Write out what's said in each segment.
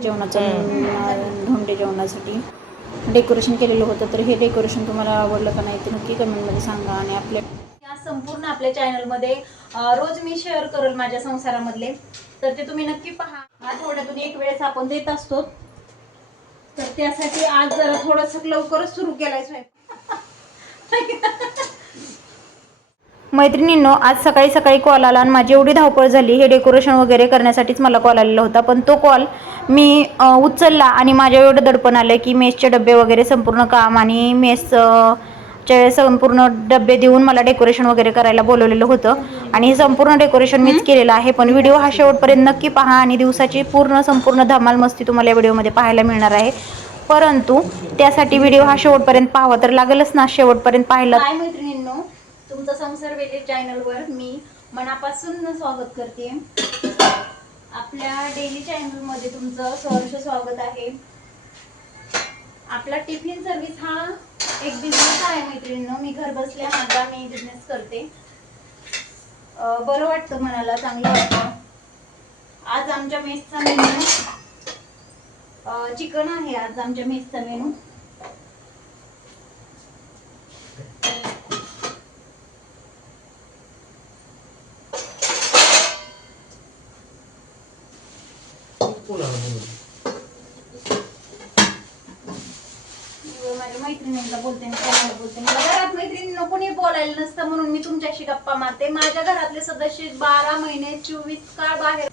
जेवणाचं धोंडे जेवणासाठी डेकोरेशन केलेलं होतं. तर हे डेकोरेशन तुम्हाला आवडलं का नाही ते नक्की कमेंटमध्ये सांगा. आणि आपल्या या संपूर्ण आपल्या चॅनलमध्ये रोज मी शेअर करेल माझ्या संसारामधले, तर ते तुम्ही नक्की पहा. आठवड्यातून एक वेळेस आपण देत असतो, तर त्यासाठी आज जरा थोडंसं लवकरच सुरू केलाय स्वयंपाक. मैत्रिणींनो, आज सकाळी सकाळी कॉल आला आणि माझी एवढी धावपळ झाली. हे डेकोरेशन वगैरे करण्यासाठीच मला कॉल आलेला होता, पण तो कॉल मी उचलला आणि माझ्या एवढं दडपण आलं की मेसचे डबे वगैरे संपूर्ण काम आणि मेसचे संपूर्ण डबे देऊन मला डेकोरेशन वगैरे करायला बोलवलेलं होतं. आणि हे संपूर्ण डेकोरेशन मीच केलेलं आहे. पण व्हिडिओ हा शेवटपर्यंत नक्की पहा आणि दिवसाची संपूर्ण धमाल मस्ती तुम्हाला या व्हिडिओमध्ये पाहायला मिळणार आहे. परंतु त्यासाठी व्हिडिओ हा शेवटपर्यंत पाहावा तर लागेलच ना. शेवटपर्यंत पाहिलं. हाय मैत्रिणींनो, तुमचं संसार वेली चॅनलवर मी मनापासून स्वागत करते. आपल्या डेली चॅनलमध्ये तुमचं सहर्ष स्वागत आहे. आपला टिफिन सर्व्हिस हा एक बिझनेस आहे मैत्रिणींनो. मी घर बसल्या माझा मी बिझनेस करते. बरं वाटतं, मनाला चांगलं वाटतं. आज आमच्या मेसचा मेनू चिकन आहे. आज आमच्या मेसचा मेनू माझ्या मैत्रिणींना बोलते, बोलते. मला घरात मैत्रिणींना कोणी बोलायला नसतं म्हणून मी तुमच्याशी गप्पा मारते. माझ्या घरातले सदस्य 12 महिने 24 काळ बाहेर,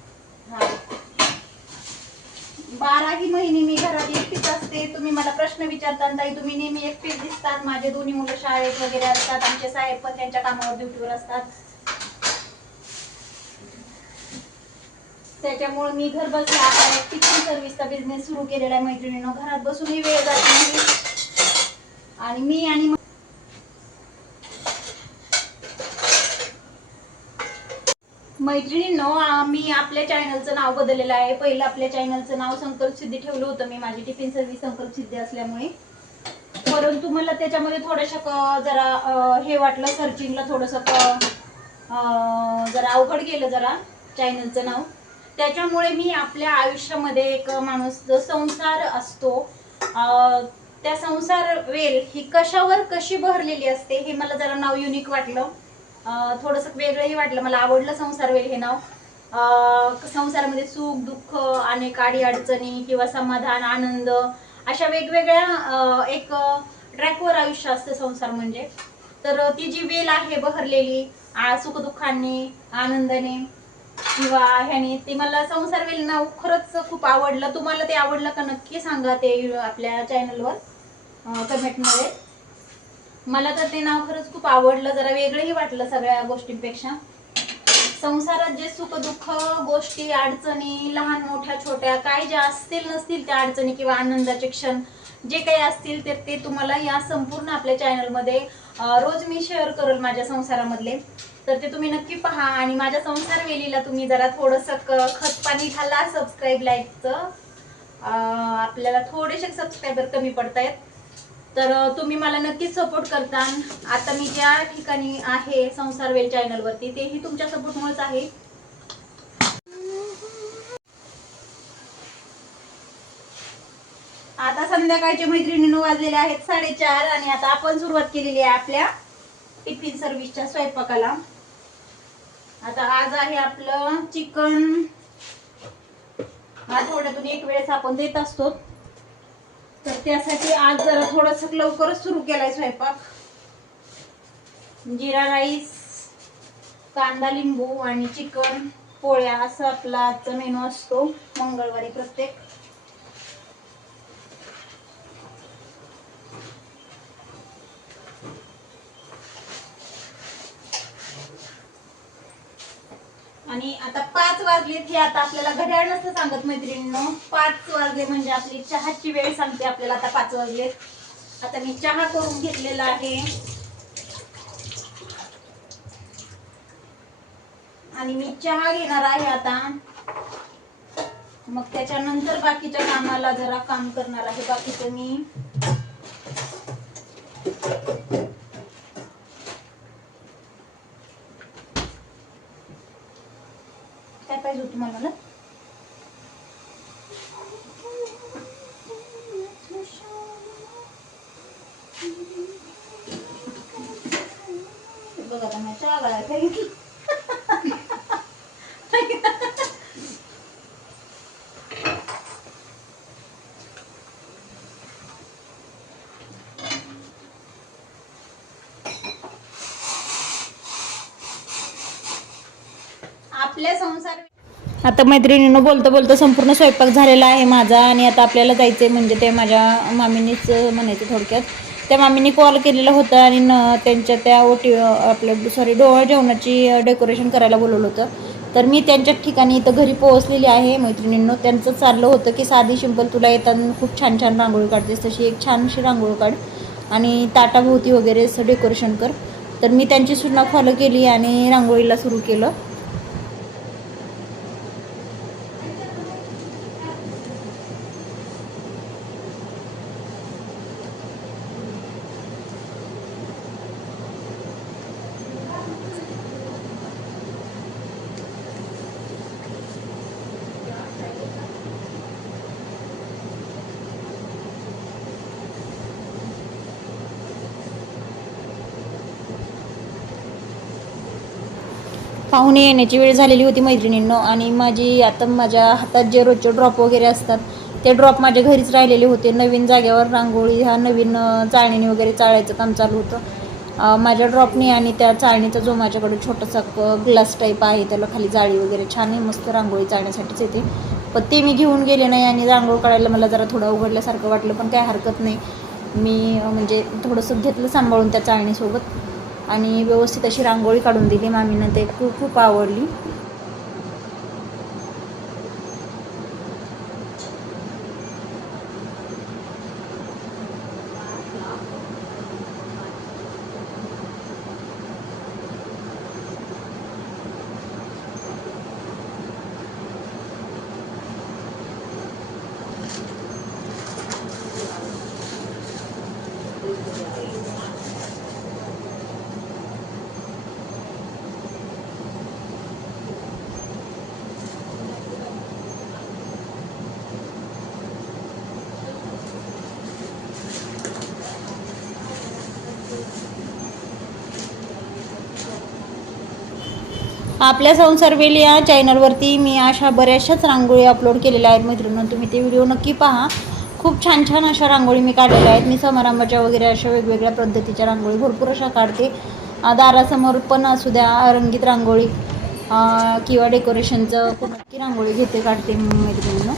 12ही महिने मी घरात एकटीच असते. तुम्ही मला प्रश्न विचारता ताई, तुम्ही नेहमी एकटीच दिसतात. माझे दोन्ही मुलं शाळेत वगैरे असतात. आमचे साहेब पण त्यांच्या कामावर ड्युटीवर असतात. त्याच्यामुळे मी घर बसल्या आता टिफिन सर्व्हिसचा बिझनेस सुरू केलेला आहे मैत्रिणींनो. घरात बसूनही वेळ जात नाही. आणि मी आणि मैत्रिणींनो, मी आपल्या चॅनलचं नाव बदललेलं आहे. पहिलं आपल्या चॅनलचं नाव संकल्प सिद्धी ठेवलं होतं मी, माझी टिफिन सर्व्हिस संकल्प सिद्धी असल्यामुळे. परंतु मला त्याच्यामध्ये थोडंसं जरा हे वाटलं, सर्चिंगला थोडंसं जरा अवघड गेलं जरा चॅनलचं नाव. त्याच्यामुळे मी आपल्या आयुष्यामध्ये एक माणूस जो संसार असतो, त्या संसार वेल ही कशावर कशी बहरलेली असते हे मला जरा नाव युनिक वाटलं. थोडंसं वेगळंही वाटलं. मला आवडलं संसार वेल हे नाव. संसारामध्ये सुख दुःख, अनेक अडी अडचणी किंवा समाधान आनंद अशा वेगवेगळ्या एक ट्रॅकवर आयुष्य असतं संसार म्हणजे. तर ती जी वेल आहे बहरलेली सुखदुःखांनी आनंदाने किंवा ह्याने, ते मला संसार वेल नाव खरंच खूप आवडलं. तुम्हाला ते आवडलं का नक्की सांगा ते आपल्या चॅनलवर कमेंटमध्ये. मला तर ते नाव खरंच खूप आवडलं. जरा वेगळंही वाटलं सगळ्या गोष्टींपेक्षा. संसारात जे सुख दुःख गोष्टी अडचणी लहान मोठ्या छोट्या काय ज्या असतील नसतील त्या अडचणी किंवा आनंदाचे क्षण जे काही असतील तर ते तुम्हाला या संपूर्ण आपल्या चॅनलमध्ये रोज मी शेअर करेल माझ्या संसारामधले. तर ते तुम्ही नक्की पहा. आणि माझ्या संसार वेलीला तुम्ही जरा थोडंसं खतपाणी घाला सबस्क्राईब लाईकचं. आपल्याला थोडेसे सबस्क्रायबर कमी पडतायत, तर तुम्ही मला नक्कीच सपोर्ट करता. आता मी ज्या ठिकाणी आहे संसार वेल चॅनलवरती तेही तुमच्या सपोर्टमुळेच आहे. आता संध्याकाळचे मैत्रिणींनो वाजलेले आहेत 4:30 आणि आता आपण सुरुवात केलेली आहे आपल्या टिफिन सर्व्हिसच्या स्वयंपाकाला. आता आज आहे आपलं चिकन. आठवड्यातून एक वेळेस आपण देत असतो, तर त्यासाठी आज जरा थोडंसं लवकरच सुरू केलाय स्वयंपाक. जिरा राईस, कांदा लिंबू आणि चिकन पोळ्या असं आपला आजचा मेनू असतो मंगळवारी प्रत्येक. आणि आता 5 वाजलेत. हे आता आपल्याला घड्याळ नसतं सांगत मैत्रिणींनो. 5 वाजले म्हणजे आपली चहाची वेळ सांगते आपल्याला. आता 5 वाजलेत. आता मी चहा करून घेतलेला आहे आणि मी चहा घेणार आहे आता. मग त्याच्यानंतर बाकीच्या कामाला जरा काम करणार आहे बाकीचं मी. काय पाहिजे तुम्हाला? बघा आता मी शाळा काही आपल्या संसार. आता मैत्रिणीनं बोलता बोलता संपूर्ण स्वयंपाक झालेला आहे माझा आणि आता आपल्याला जायचं आहे, म्हणजे ते माझ्या मामीनीच म्हणायचं थोडक्यात. त्या मामीने कॉल केलेला होता आणि त्यांच्या त्या आपल्या डोहाळ जेवणाची डेकोरेशन करायला बोलवलं होतं. तर मी त्यांच्या ठिकाणी इथं घरी पोहोचलेली आहे मैत्रिणींनो. त्यांचं चाललं होतं की साधी सिंपल तुला येताना खूप छान छान रांगोळी काढतेस तशी एक छानशी रांगोळी काढ आणि ताटाभोवती वगैरे असं डेकोरेशन कर. तर मी त्यांची सूचना फॉलो केली आणि रांगोळीला सुरू केलं. पाहुणे येण्याची वेळ झालेली होती मैत्रिणींनो आणि माझ्या हातात जे रोजचे ड्रॉप वगैरे असतात ते ड्रॉप माझ्या घरीच राहिलेले होते. नवीन जागेवर रांगोळी ह्या नवीन चाळणीने वगैरे चाळायचं काम चालू होतं. माझ्या ड्रॉपनी आणि त्या चाळणीचा जो माझ्याकडे छोटासा ग्लास टाईप आहे त्याला खाली जाळी वगैरे छान आहे, मस्त रांगोळी चाळण्यासाठीच येते. पण ते मी घेऊन गेले नाही आणि रांगोळी काढायला मला जरा थोडं उघडल्यासारखं वाटलं, पण काय हरकत नाही. मी म्हणजे थोडंसं घेतलं सांभाळून त्या चाळणीसोबत आणि व्यवस्थित अशी रांगोळी काढून दिली मामीनं. ते खूप खूप आवडली. आपल्या संसार वेल या चॅनलवरती मी अशा बऱ्याचशाच रांगोळी अपलोड केलेल्या आहेत मैत्रिणींनो. तुम्ही ते व्हिडिओ नक्की पहा. खूप छान छान अशा रांगोळी मी काढलेल्या आहेत. मी समारंभाच्या वगैरे अशा वेगवेगळ्या पद्धतीच्या रांगोळी भरपूर अशा काढते. दारासमोर पण असू द्या रंगीत रांगोळी किंवा डेकोरेशनचं नक्की रांगोळी काढते मैत्रिणींनो.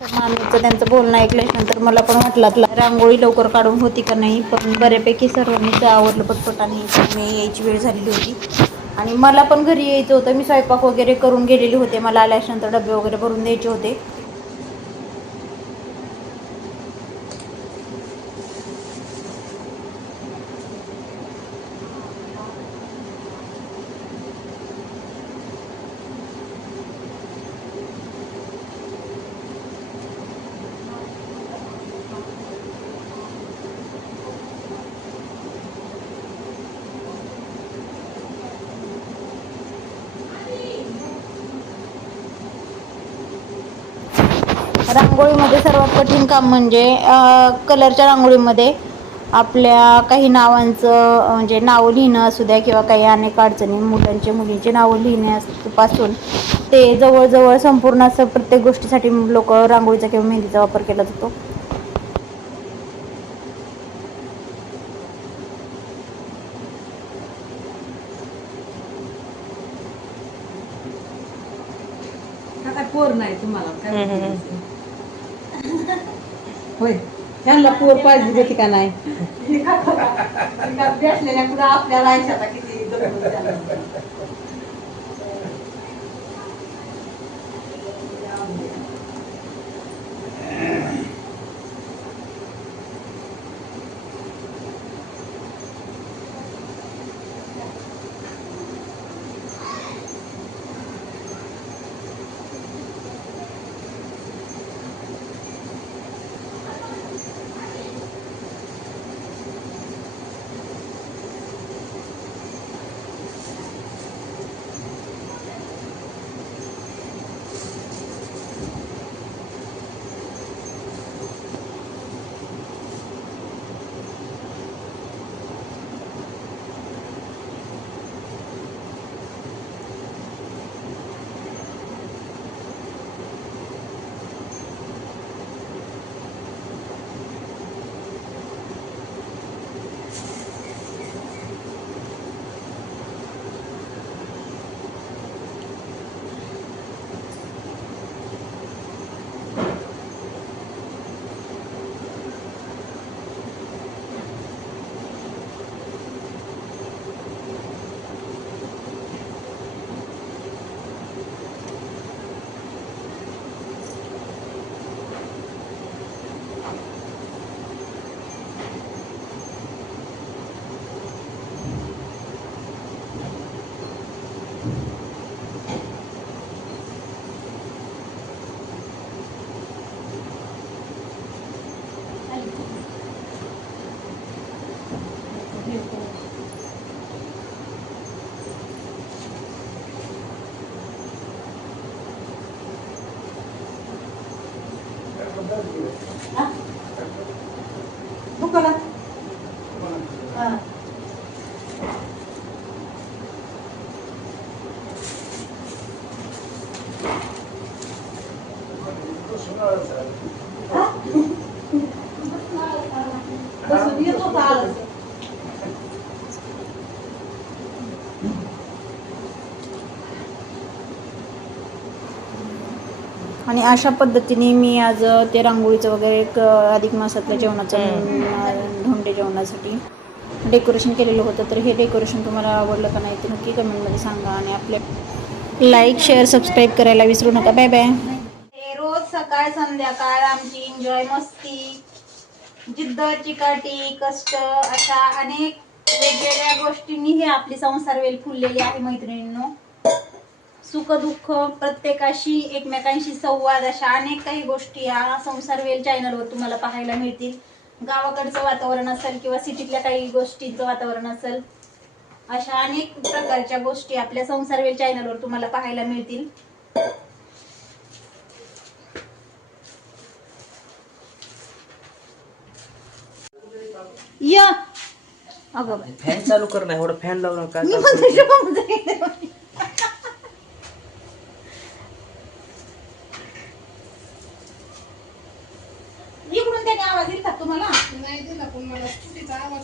मामीचं त्यांचं बोलणं ऐकल्यानंतर मला पण वाटलं रांगोळी लवकर काढून होती का नाही, पण बऱ्यापैकी सर्वांनीच आवरलं पटपट आणि मी यायची वेळ झालेली होती आणि मला पण घरी यायचं होतं. मी स्वयंपाक वगैरे करून गेलेले होते. मला आल्यानंतर डबे वगैरे भरून द्यायचे होते. रांगोळीमध्ये सर्वात कठीण काम म्हणजे कलरच्या रांगोळीमध्ये आपल्या काही नावांचं म्हणजे नावं लिहिणं असू द्या किंवा काही अनेक अडचणी मुलांचे मुलींचे नावं लिहिण्यापासून ते जवळजवळ संपूर्ण असं प्रत्येक गोष्टीसाठी लोक रांगोळीचा किंवा मेहंदीचा वापर केला जातो. पोर नाही तुम्हाला काय होय त्यांना पोर पाहिजे होती का नाही भेटलेल्या पुढे आपल्याला आयुष्याला किती जबरदस्त झालं. दुकानात बसून येत होता आळस. आणि अशा पद्धतीने मी आज ते रांगोळीचं वगैरे एक अधिक मासातल्या जेवणाचं धोंडे जेवणासाठी डेकोरेशन केलेलं होतं. तर हे डेकोरेशन तुम्हाला आवडलं का नाही ते नक्की कमेंटमध्ये सांगा आणि आपल्या लाईक शेअर सबस्क्राईब करायला विसरू नका. Bye bye. रोज सकाळ संध्याकाळ आमची एन्जॉय मस्ती जिद्द चिकाटी कष्ट अशा अनेक वेगवेगळ्या गोष्टींनी ही आपली संसार वेल फुललेली आहे मैत्रिणींनो. सुख दुःख प्रत्येकाशी एकमेकांशी संवाद अशा अनेक काही गोष्टी या संसार वेल चॅनलवर तुम्हाला पाहायला मिळतील. गावाकडचं वातावरण असेल किंवा सिटीतल्या काही गोष्टींचं वातावरण असेल अशा अनेक प्रकारच्या गोष्टी आपल्या संसार वेल चॅनलवर तुम्हाला पाहायला मिळतील. या अगं फॅन चालू कर ना एवढं फॅन लावून काय इकडून त्याने आवाज येईल का तुम्हाला? नाही दिला पण मला स्कूटीचा आवाज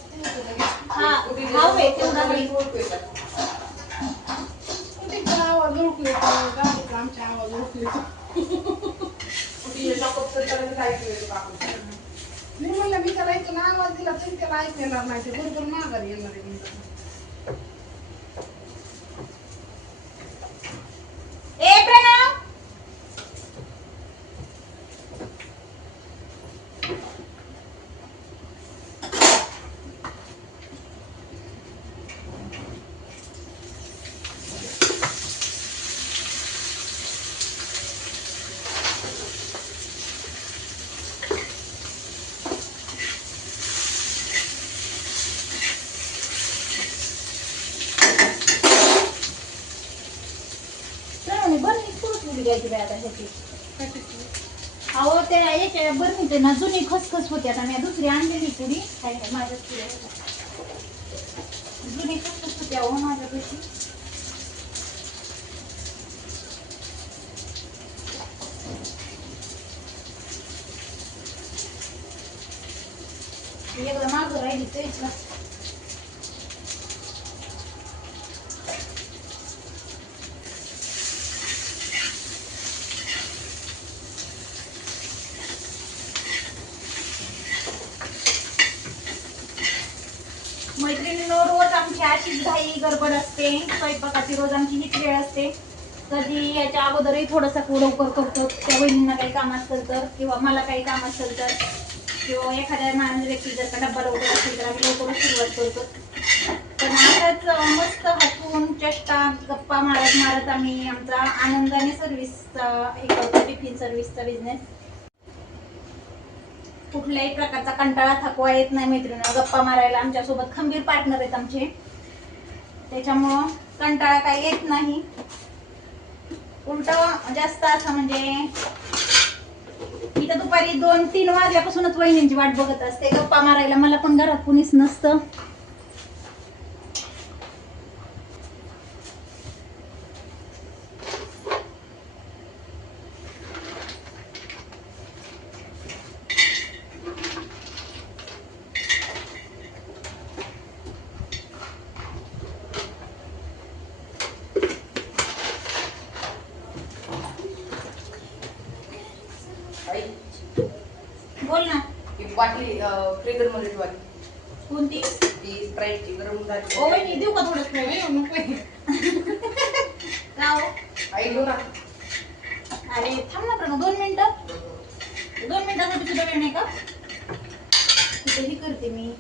स्कूटीचा आवाज ओळखू येतो गाडीचा आमच्या आवाज ओळखू येतो. मी म्हणलं मी त्याला इथून आवाज दिला तरी त्याला ऐकू येणार नाही. ते बरोबर माघारी येणार आहे. ए प्रणव द्यायची बाई आता ह्याची. अहो त्या याच्या बरणीचे ना जुनी खसखस होती. आता मी दुसरी आणलेली पुडी काय काय माझ्याच पुढे जुनी खसखस होती अहो माझ्यापाशी. एकदा मागं राहिली तेच ना. आमची अशीच घाई गडबड असते स्वयंपाकाची, रोज आमची हीच वेळ असते. कधी याच्या अगोदरही थोडंसं लवकर करतो, त्या वहिनींना काही काम असेल तर, किंवा मला काही काम असेल तर, किंवा एखाद्या माणूस व्यक्ती जर का डब्बा लवकर असेल तर आम्ही लवकरच सुरुवात करतो. पण असंच मस्त हसून चेष्टा गप्पा मारत मारत आम्ही आमचा आनंदाने सर्व्हिसचा हे करतो, टिफिन सर्व्हिसचा बिझनेस. कुठल्याही प्रकारचा कंटाळा थकवा येत नाही मैत्रिणी. गप्पा मारायला आमच्यासोबत खंबीर पार्टनर आहेत आमचे, त्याच्यामुळं कंटाळा काही येत नाही. उलट जास्त असं म्हणजे इथं दुपारी 2-3 वाजल्यापासूनच वहिनींची वाट बघत असते गप्पा मारायला. मला पण घरात कुणीच नसतं. बोल ना. बाटली फ्रीजर मध्ये ठेवा. कोणती? ती स्प्राईटची गरम झाली. ओ वहिनी देऊ का थोडं स्प्राईट? नाही, नको आहे. का हो? आई देऊ ना. अरे थांब ना प्रणव, 2 मिनिटं. 2 मिनिटासाठी तुझा वेळ नाही का? कुठेही करते मी.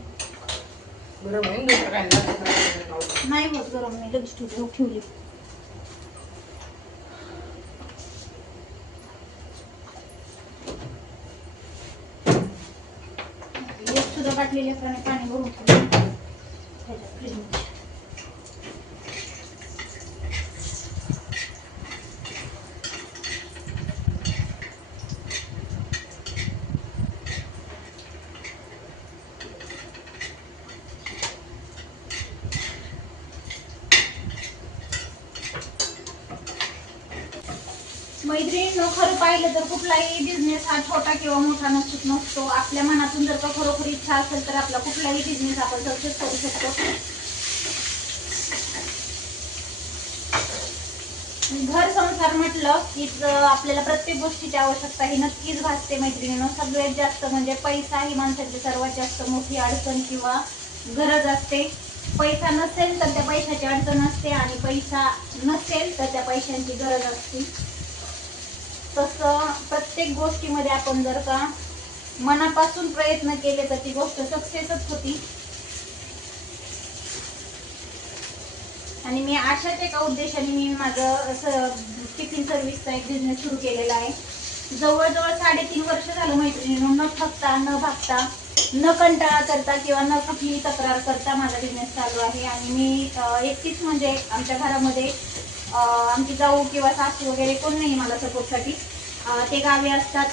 गरम होईन दुसरं काय नाही. नाही होत गरम, मी लगेच ठेवली. एक सुद्धा बाटली लेकराने पाणी भरून ठेवलं ह्याच्यात फ्रीजमध्ये. मैत्रिणींनो, खरं पाहिलं तर कुठलाही बिझनेस हा छोटा किंवा मोठा नसतो. आपल्या मनातून जर का खरोखर इच्छा असेल तर आपला कुठलाही बिझनेस आपण सक्सेस करू शकतो. घर संसार म्हटलं की आपल्याला प्रत्येक गोष्टीची आवश्यकता ही नक्कीच भासते मैत्रिणींनो. सगळ्यात जास्त म्हणजे पैसा ही माणसाची सर्वात जास्त मोठी अडचण किंवा गरज असते. पैसा नसेल तर त्या पैशाची अडचण असते, आणि पैसा नसेल तर त्या पैशांची गरज असते. तसं प्रत्येक गोष्टीमध्ये आपण जर का मनापासून प्रयत्न केले तर ती गोष्ट सक्सेसच होती. आणि मी अशाच एका उद्देशाने मी माझं टिफिन सर्व्हिसचा एक बिझनेस सुरू केलेला आहे. जवळजवळ 3.5 वर्ष झालं मैत्रिणींनो. न थकता, न भागता, न कंटाळा करता किंवा न कुठलीही तक्रार करता माझा बिझनेस चालू आहे. आणि मी एकटीच, म्हणजे आमच्या घरामध्ये आमची जाऊ किंवा सासू वगैरे कोण नाही मला सपोर्टसाठी. ते गावी असतात.